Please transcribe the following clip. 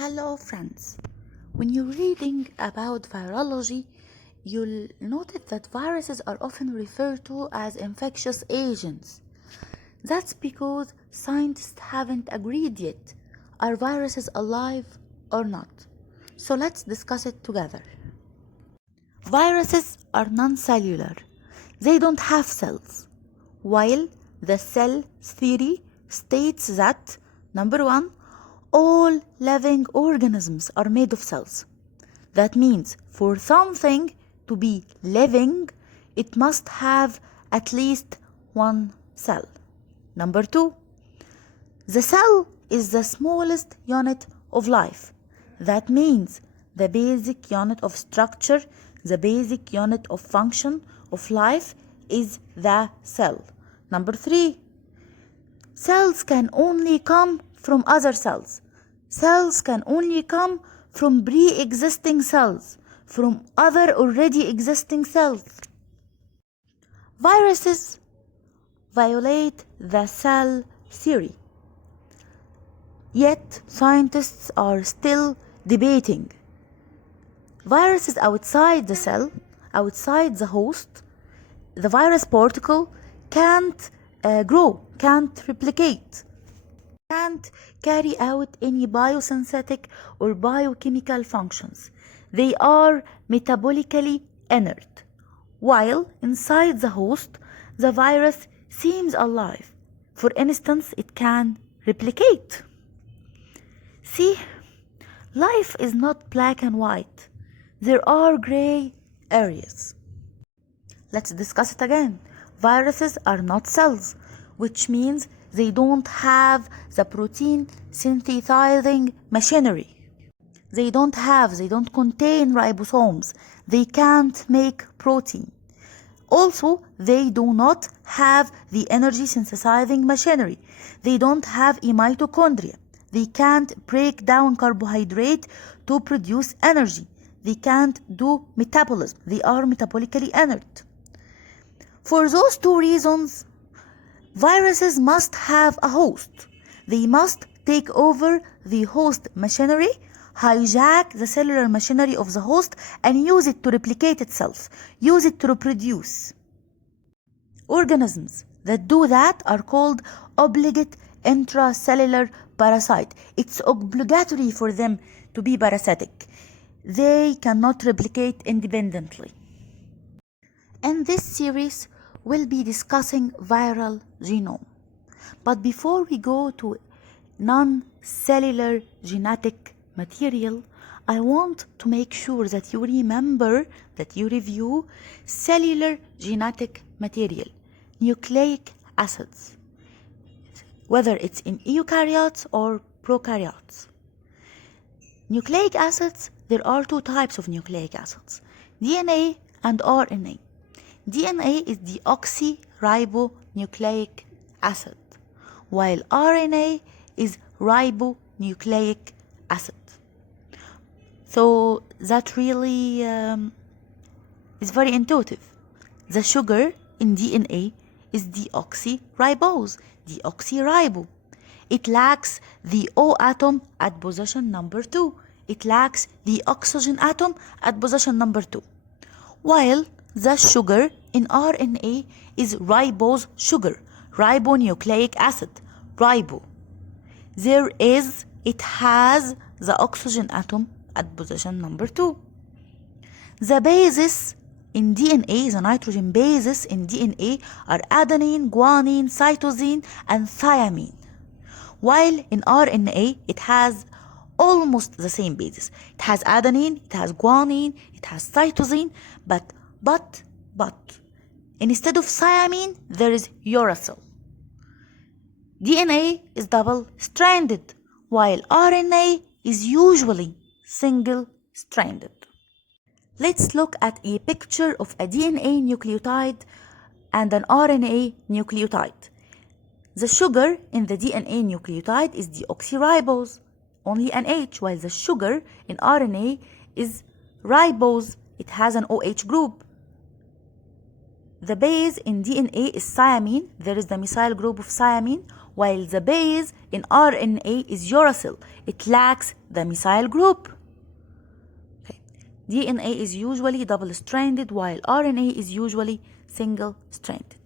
Hello friends. When you're reading about virology, you'll notice that viruses are often referred to as infectious agents. That's because scientists haven't agreed yet. Are viruses alive or not? So let's discuss it together. Viruses are non-cellular. They don't have cells. While the cell theory states that, number one, all living organisms are made of cells. That means for something to be living, it must have at least one cell. Number two, the cell is the smallest unit of life. That means the basic unit of structure, the basic unit of function of life is the cell. Number three, cells can only come from other cells. Cells can only come from pre-existing cells, from other already existing cells. Viruses violate the cell theory. Yet scientists are still debating. Viruses outside the cell, outside the host, the virus particle can't grow, can't replicate, can't carry out any biosynthetic or biochemical functions. They are metabolically inert. While inside the host, the virus seems alive. For instance, it can replicate. See, life is not black and white. There are gray areas. Let's discuss it again. Viruses are not cells, which means they don't have the protein synthesizing machinery. They don't contain ribosomes. They can't make protein. Also, they do not have the energy synthesizing machinery. They don't have a mitochondria. They can't break down carbohydrate to produce energy. They can't do metabolism. They are metabolically inert. For those two reasons, viruses must have a host. They must take over the host machinery, hijack the cellular machinery of the host, and use it to replicate itself, use it to reproduce. Organisms that do that are called obligate intracellular parasite. It's obligatory for them to be parasitic. They cannot replicate independently. In this series, we'll be discussing viral genome. But before we go to non-cellular genetic material, I want to make sure that you remember, that you review cellular genetic material, nucleic acids, whether it's in eukaryotes or prokaryotes. Nucleic acids, there are two types of nucleic acids, DNA and RNA. DNA is deoxyribonucleic acid, while RNA is ribonucleic acid. So that really is very intuitive. The sugar in DNA is deoxyribose, deoxyribo. It lacks the O atom at position number 2. It lacks the oxygen atom at position number 2. While the sugar in RNA is ribose sugar, ribonucleic acid, ribo. It has the oxygen atom at position number 2. The bases in DNA, the nitrogen bases in DNA are adenine, guanine, cytosine, and thymine. While in RNA, it has almost the same bases. It has adenine, it has guanine, it has cytosine, but instead of thymine, there is uracil. DNA is double-stranded, while RNA is usually single-stranded. Let's look at a picture of a DNA nucleotide and an RNA nucleotide. The sugar in the DNA nucleotide is deoxyribose, only an H, while the sugar in RNA is ribose, it has an OH group. The base in DNA is thymine, there is the methyl group of thymine, while the base in RNA is uracil. It lacks the methyl group. Okay. DNA is usually double-stranded while RNA is usually single-stranded.